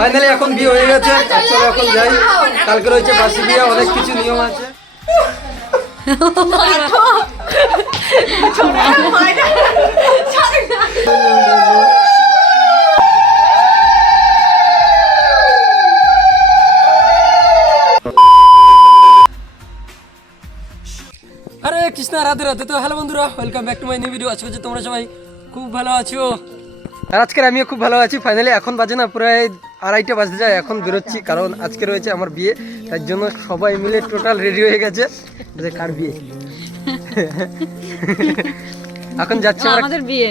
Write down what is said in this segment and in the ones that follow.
Finally এখন বিয়ে হয়ে গেছে। চলো, এখন যাই। কালকে রয়েছে বাসি বিয়ে, অনেক কিছু নিয়ম আছে। আরে কৃষ্ণা, রাধে রাধে। তো হ্যালো বন্ধুরা welcome back to my new video আজকে হচ্ছে তোমরা সবাই খুব ভালো আছো। আর আজকের আমিও খুব ভালো আছি। ফাইনালি এখন বাজে না, প্রায় আড়াইটা বাজতে যায় এখন বেরোচ্ছি কারণ আজকে রয়েছে আমার বিয়ে তার জন্য সবাই মিলে টোটাল রেডি হয়ে গেছে যে কার বিয়ে। এখন যাচ্ছে আমরা আমাদের বিয়ে।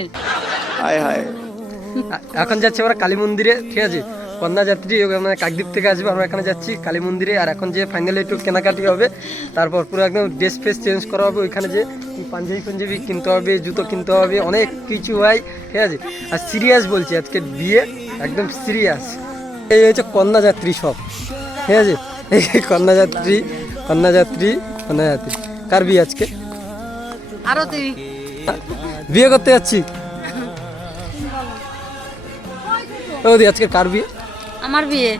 আ- এখন যাচ্ছি আমরা কালী মন্দিরে ঠিক আছে? কন্যা যাত্রী মানে কাকদ্বীপ থেকে আসবে আমরা এখানে যাচ্ছি কালী মন্দিরে আর এখন যে ফাইনালি একটু কেনাকাটি হবে তারপর পুরো একদম ড্রেস ফ্রেস চেঞ্জ করা হবে ওইখানে যে পাঞ্জাবি পাঞ্জাবি কিনতে হবে জুতো কিনতে হবে অনেক কিছু হয় ঠিক আছে? আর সিরিয়াস বলছি আজকে বিয়ে একদম সিরিয়াস এই হচ্ছে কন্যা যাত্রী সব। ঠিক আছে? এই কন্যা যাত্রী কন্যা যাত্রী কন্যা যাত্রী কার বিয়ে আজকে? আরও তুই বিয়ে করতে যাচ্ছি? ও দি আজকে কার বিয়ে? আমার বিয়ে।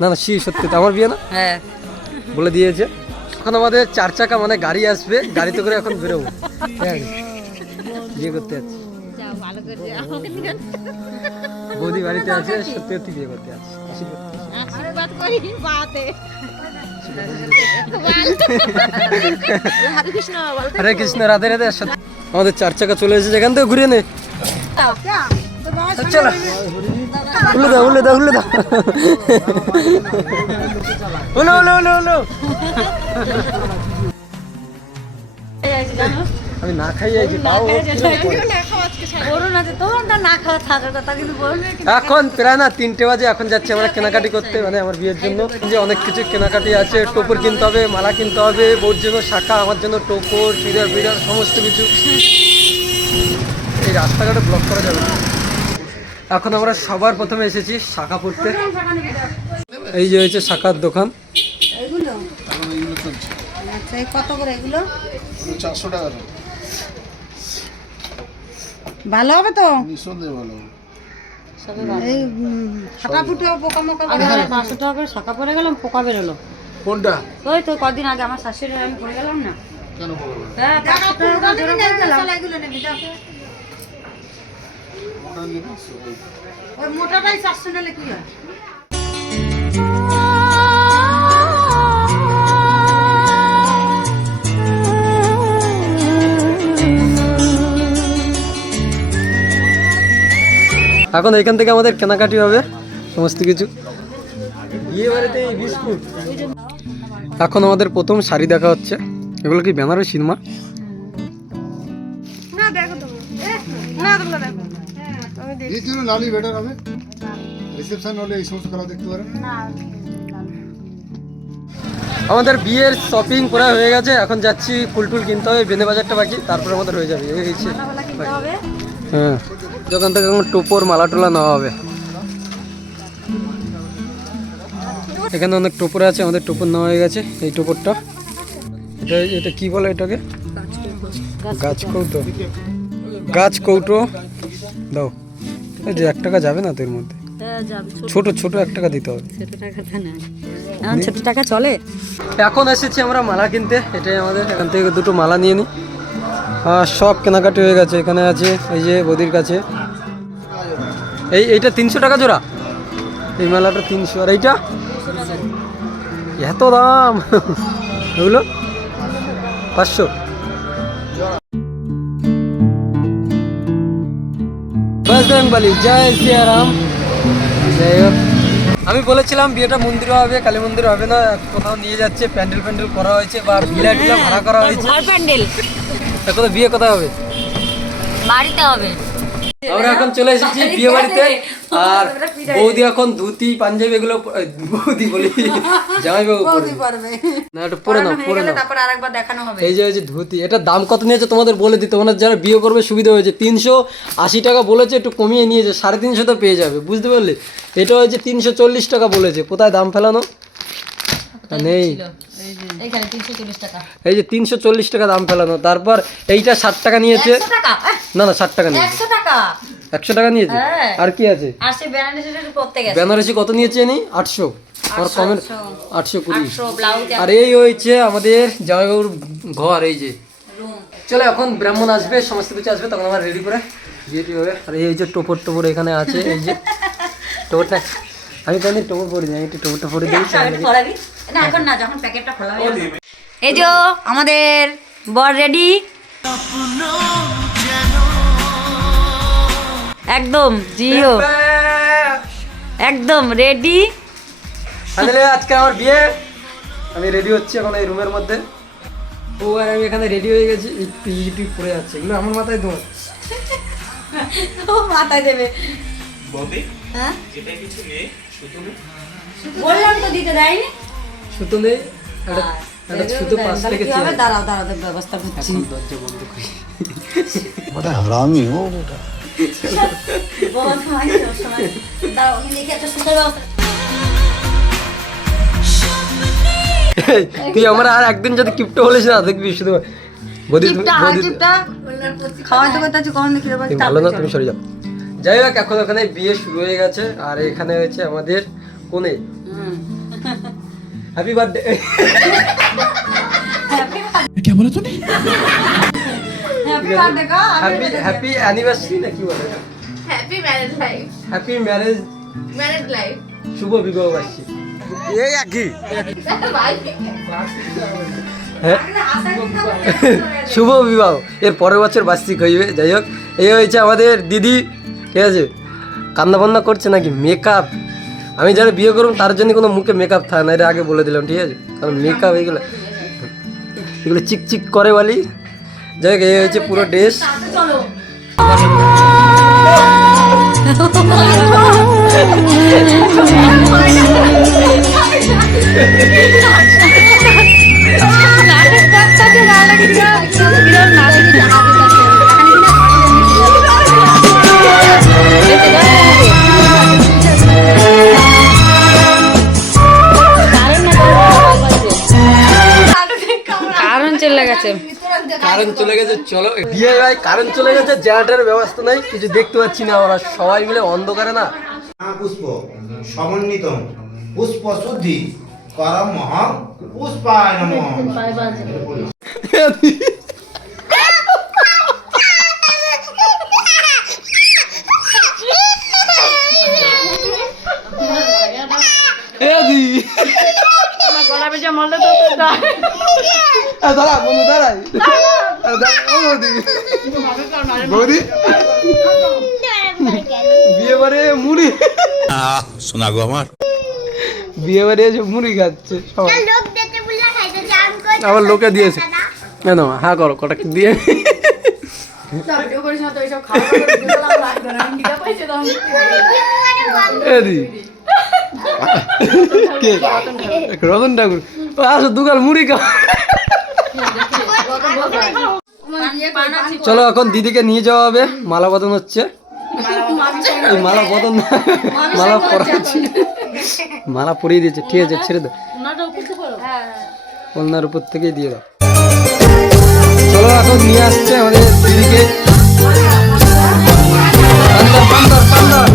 না না সি সত্যি তো আমার বিয়ে না? হ্যাঁ। বলে দিয়েছে। এখন আমাদের চার চাকা মানে গাড়ি আসবে গাড়িতে করে এখন বেরোবো? বিয়ে করতে যাচ্ছি। বৌদি বাড়িতে আছে সত্যি সত্যি বিয়ে করতে আছে আশীর্বাদ করো। হরে কৃষ্ণ রাধে রাধে আমাদের চার চাকা চলে এসেছে এখান থেকে ঘুরিয়ে নে। চলো। উল্লে দাও উল্লে দাও উল্লে দাও। উলো উলো উলো উলো। আমি না খাই যাইছি তাও এখন প্রায় না তিনটে বাজে এখন যাচ্ছি আমরা কেনাকাটি করতে মানে আমার বিয়ের জন্য। যে অনেক কিছু কেনাকাটি আছে টোপর কিনতে হবে মালা কিনতে হবে বউর জন্য শাখা আমার জন্য টোপর চুড়ার বিড়ার সমস্ত কিছু। এই রাস্তাঘাটে ব্লক করা যাবে না। এখন আমরা সবার প্রথমে এসেছি শাখা পড়তে এই যে হয়েছে শাখার দোকান। এগুলো? আচ্ছা কত করে এগুলো? চারশো টাকা ভালো হবে তো? নিঃসন্দেহে ভালো হবে। এই ফাটা ফুটো পোকা মোকা পাঁচশো টাকা করে শাখা পড়ে গেলাম পোকা বেরোলো। কোনটা? ওই তো কদিন আগে আমার শাশুড়ি আমি পড়ে গেলাম না। কেন হ্যাঁ পড়ে মোটাটাই চারশো নিলে কি হয়? এখন এখান থেকে আমাদের কেনাকাটি হবে সমস্ত কিছু। বিয়ে বাড়িতে বিস্কুট এখন আমাদের প্রথম শাড়ি দেখা হচ্ছে। এগুলো কি বেনারসি সিনেমা? দেখতে আমাদের বিয়ের শপিং করা হয়ে গেছে। এখন যাচ্ছি ফুল টুল কিনতে হবে বেনে বাজারটা বাকি তারপরে আমাদের হয়ে যাবে। এই হচ্ছে হ্যাঁ। দোকান থেকে টোপর মালা টোলা নেওয়া হবে। এখানে অনেক টোপর আছে আমাদের টোপর নেওয়া হয়ে গেছে এই টোপরটা। এটা এটা কি বলে এটাকে? গাছ কৌটো। গাছ কৌটো। দাও। এই যে এক টাকা যাবে না তো এর মধ্যে? হ্যাঁ ছোট ছোট এক টাকা দিতে হবে। ছোট টাকা এখন ছোট টাকা চলে? এখন এসেছি আমরা মালা কিনতে। এটাই আমাদের। এখান থেকে দুটো মালা নিয়ে নিই সব কেনাকাটি হয়ে গেছে। এখানে আছে এই যে বদির কাছে। এই এইটা তিনশো টাকা জোড়া? এই মালাটা তিনশো। আর এইটা? এত দাম। এগুলো? পাঁচশো। বেঙ্গলি, জয় সিয়ারাম। আমি বলেছিলাম বিয়েটা মন্দিরে হবে, কালী মন্দিরে হবে না, কোথাও নিয়ে যাচ্ছে, প্যান্ডেল প্যান্ডেল করা হয়েছে বা ভিলা টিলা ভাড়া করা হয়েছে। প্যান্ডেল। কোথাও বিয়ে কোথায় হবে। বাড়িতে হবে। আমরা এখন চলে এসেছি বিয়ে বাড়িতে। আর বৌদি এখন ধুতি পাঞ্জাবি এগুলো এই, বৌদি বলি জামাই বাবু পরবে। না একটু পরে নাও পরে নাও। তারপর আরেকবার দেখানো হবে। এই যে হয়েছে ধুতি এটার দাম কত নিয়েছে তোমাদের বলে দিতে তোমরা যারা বিয়ে করবে সুবিধা হয়েছে। তিনশো আশি টাকা বলেছে একটু কমিয়ে নিয়েছে। সাড়ে তিনশো তো পেয়ে যাবে বুঝতে পারলে? এটা হয়েছে তিনশো চল্লিশ টাকা বলেছে। কোথায় দাম ফেলানো? নেই। এই যে। তিনশো চল্লিশ টাকা। দাম ফেলানো। তারপর এইটা ষাট টাকা নিয়েছে। না না ষাট টাকা নিয়েছে। একশো টাকা? নিয়েছে। আর কি আছে? বেনারসি কত নিয়েছে নি আটশো। আমার কমেন্ট আটশো। কুড়ি। আর এই হয়েছে আমাদের জামাইবাবুর ঘর এই যে। রুম। চলো এখন ব্রাহ্মণ আসবে সমস্ত কিছু আসবে তখন আমার রেডি করে হবে আর এই যে টোপর টোপর এখানে আছে এই যে। টোপরটা আমি কোনদিন টোপর পরে আমি একটু টোপরটা পরে দিই না এখন না যখন প্যাকেটটা খোলা হয়ে এই যে আমাদের বর রেডি। একদম জিও। একদম রেডি। ফাইনালি আজকে আমার বিয়ে। আমি রেডি হচ্ছি এখন এই রুমের মধ্যে। ও আর আমি এখানে রেডি হয়ে গেছি ইউটিউব পড়ে যাচ্ছে। এগুলো আমার মাথায় দোষ ও মাথায় দেবে। ববি হ্যাঁ? বললাম তো দিতে দেয়নি। সুতো নেই? তুই আমার আর একদিন যদি কিপটো হলে না দেখবি শুধু খাওয়া দাওয়া ভালো না তুমি সরে যাও। যাই হোক এখন ওখানে বিয়ে শুরু হয়ে গেছে আর এখানে হয়েছে আমাদের কোনে। হ্যাপি বার্থডে হ্যাপি বার্থডে গো হ্যাপি হ্যাপি অ্যানিভার্সারি না কি বলে happy marriage life happy marriage marriage life শুভ বিবাহ বার্ষিকী হ্যাঁ? শুভ বিবাহ। এর পরের বছর বার্ষিক হইবে। যাই হোক এই হয়েছে আমাদের দিদি ঠিক আছে? কান্দা বান্না করছে নাকি মেকআপ আমি যারা বিয়ে করুন তার জন্য কোনো মুখে মেকআপ থাকে না এটা আগে বলে দিলাম ঠিক আছে? কারণ মেকআপ এগুলো এগুলো চিকচিক করে বলি। যাই হোক এই হয়েছে পুরো ড্রেস বিয়ে ভাই কারেন্ট চলে গেছে জেনারেটারের ব্যবস্থা নাই কিছু দেখতে পাচ্ছি না আমরা সবাই মিলে অন্ধকারে না। পুষ্প সমন্বিত। পুষ্প শুদ্ধি করম মহম পুষ্পায় নমঃ। দাঁড়া বন্ধু দাঁড়াই বৌদি বিয়ে বারে মুড়ি। শোনা গো আমার। বিয়ে বাড়ি এসে মুড়ি খাচ্ছে আবার লোকে দিয়েছে। কেন হ্যাঁ করো কটা দিয়ে? এদি। রতন ঠাকুর। ও আসো দুগাল মুড়ি খাও। চলো এখন দিদিকে নিয়ে যাওয়া হবে। মালা বদন হচ্ছে। মালা বদন মালা পরা হচ্ছে মালা পরিয়ে দিয়েছে। ঠিক আছে ছেড়ে দাও। ওনার উপর থেকেই দিয়ে দাও। চলো এখন নিয়ে আসছে আমাদের দিদিকে। পান্ডার পান্ডার পান্ডার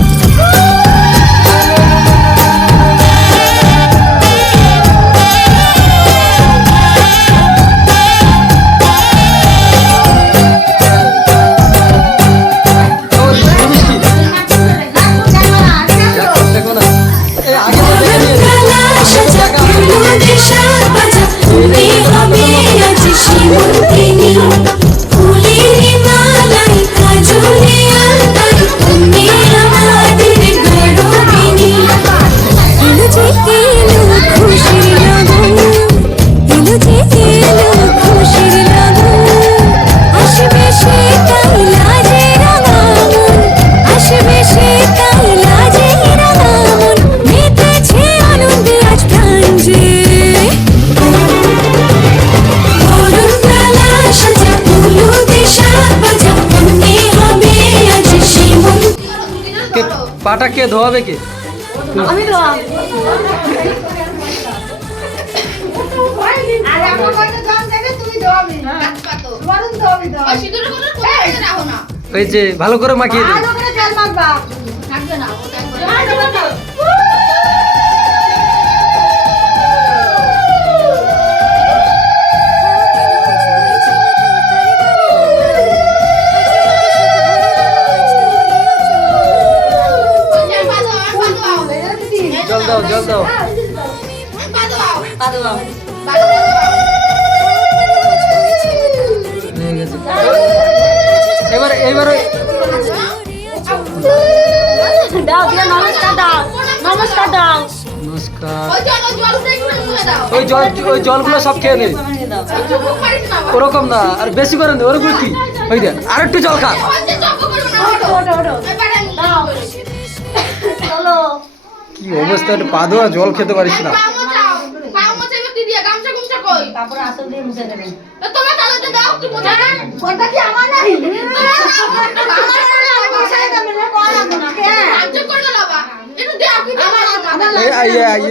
কোথায় কে ধোয়াবে কে? ওই যে ভালো করে মাখিয়ে দিই ভালো করে জল মাখবা। থাকবে না। দাও জল দাও। এবার এবার ওই- দাও দিয়া নমস্কার দাও নমস্কার দাও। নমস্কার। ওই জল ওই জলগুলো সব খেয়ে নে। ওরকম না আর বেশি করে নে ওরকম কি? ওই দে আর একটু জল খা কি অবস্থা একটু পা ধোয়া জল খেতে পারিস না পা মোচাও পা মোচাইবে কি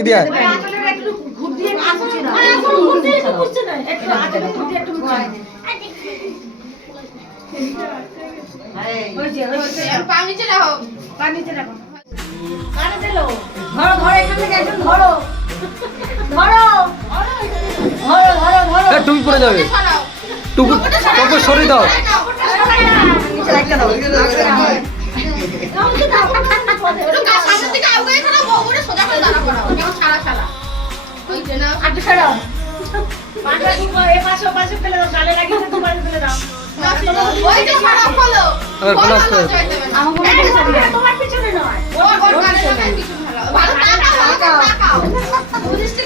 দিয়া ধরো ধরো এখান থেকে একজন ধরো। ধরো। ধরো ধরো ধরো। টুপি পরে যাবে। সরাও টুকু টুকু সরিয়ে দাও। তোমার পিছনে নয়। ওর ওর লাগাই কিছু ভালো। ভালো তাকাও তাকাও বুঝিস কি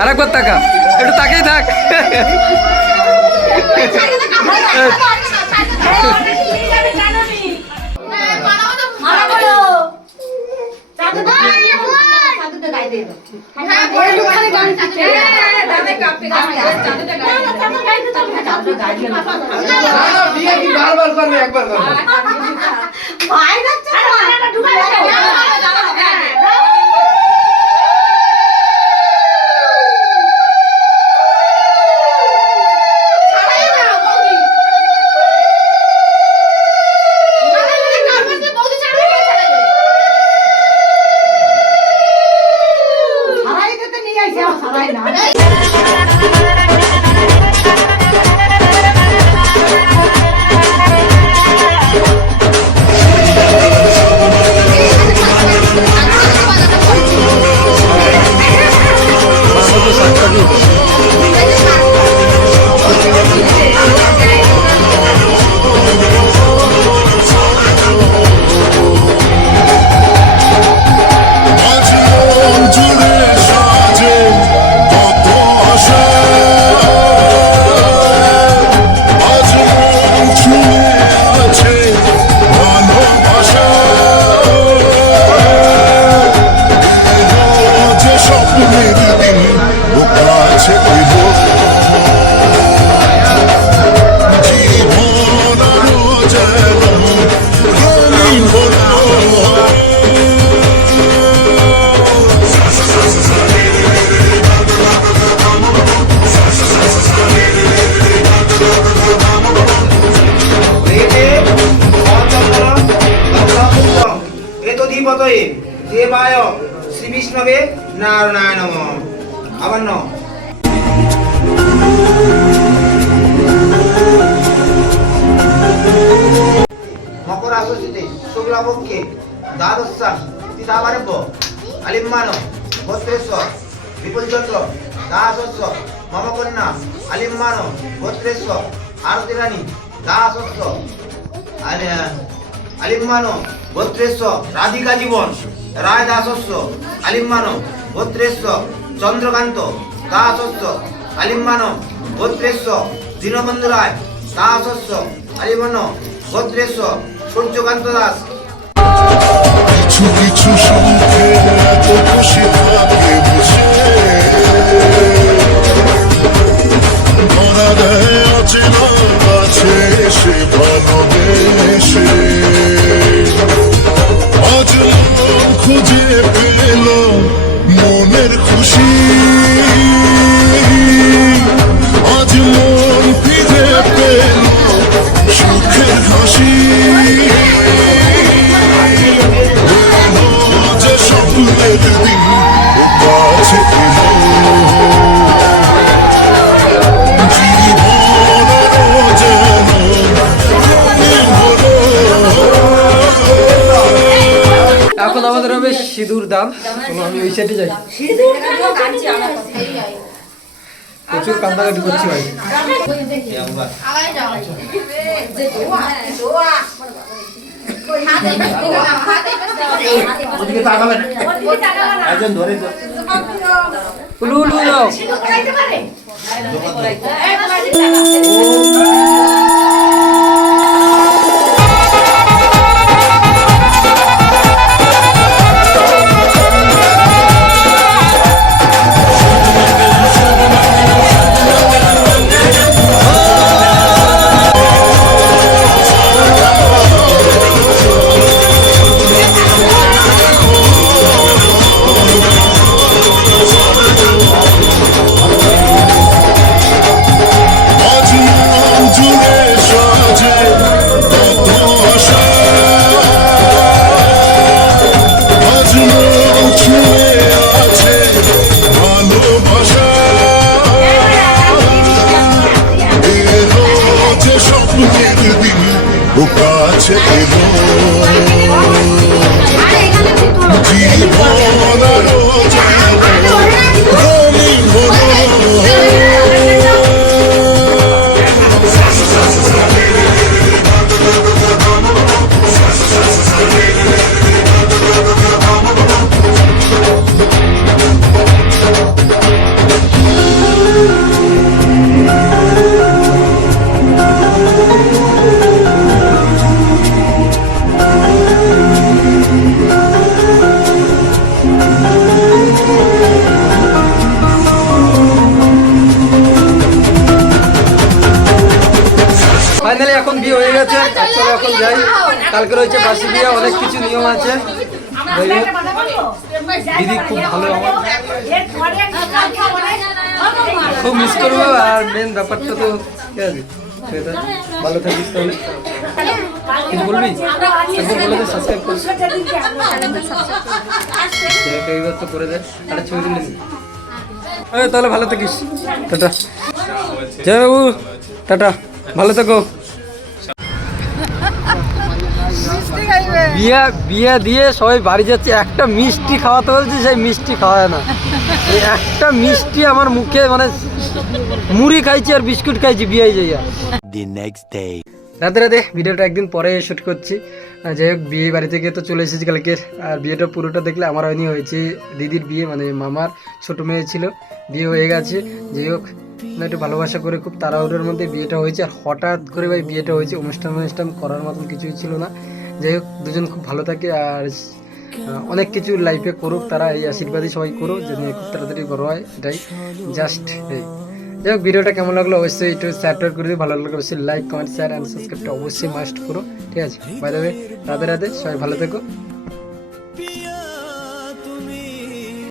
আর তাকা। একটু তাকেই থাক। দিয়ে দাও ভাই যাচ্ছে আলিম্মান গোত্রেশ্বর আরতি রানী দাসস্য আলিম্মান গোত্রেশ্বর রাধিকা জীবন রায় দাসস্য আলিম্মান গোত্রেশ্বর চন্দ্রকান্ত দাসস্য আলিম্মান গোত্রেশ্বর দীনবন্ধু রায় দাসস্য আলিম্মান গোত্রেশ্বর সূর্যকান্ত দাস। কিছু কিছু সুখে এত খুশি থাকে ছিল কাছে সে ভালোবেসে আজ খুঁজে পেল মনের খুশি আজ মন ফিরে পেল সুখের হাসি স্বপ্নের দিন কাছে হবে সিঁদুর দাম। চলো আমি ওই সাইডে যাই। প্রচুর কান্দাকাটি করছি ভাই। ধরে কালকে রয়েছে বাসি বিয়ে অনেক কিছু নিয়ম আছে। দিদি খুব ভালো আমার খুব মিস করব আর মেন ব্যাপারটা তো ঠিক আছে। সেটা ভালো থাকিস তাহলে। কিছু বলবি? একবার বলে দে সাবস্ক্রাইব করিস এইবার তো করে দে। একটা ছবি তুলে তাহলে ভালো থাকিস। টাটা। জয় বাবু। টাটা। ভালো থাকো। বিয়া বিয়া দিয়ে সবাই বাড়ি যাচ্ছে একটা মিষ্টি খাওয়াতে বলছে সেই মিষ্টি খাওয়ায় না। একটা মিষ্টি আমার মুখে মানে মুড়ি খাইছি আর বিস্কুট খাইছি বিয়ে যাইয়া। রাতে রাতে ভিডিওটা একদিন পরে শ্যুট করছি। যাই হোক বিয়ে বাড়ি থেকে তো চলে এসেছি কালকে। আর বিয়েটা পুরোটা দেখলে আমার হয়নি হয়েছে দিদির বিয়ে মানে মামার ছোট মেয়ে ছিল বিয়ে হয়ে গেছে। যাই হোক একটু ভালোবাসা করে খুব তাড়াহুড়োর মধ্যে বিয়েটা হয়েছে। আর হঠাৎ করে ভাই বিয়েটা হয়েছে অনুষ্ঠান অনুষ্ঠান করার মতন কিছুই ছিল না। যাই হোক, দুজন খুব ভালো থাকে আর অনেক কিছু লাইফে করুক, তারা এই আশীর্বাদই সবাই করুক, যেন খুব তাড়াতাড়ি বড় হয়, এটাই জাস্ট এই। যাই হোক, ভিডিওটা কেমন লাগল অবশ্যই একটু শেয়ার টেয়ার করে দিও, ভালো লাগলে অবশ্যই লাইক কমেন্ট শেয়ার অ্যান্ড সাবস্ক্রাইবটা অবশ্যই মাস্ট করো, ঠিক আছে? বাই ওয়ে রাধে রাধে, সবাই ভালো থেকো।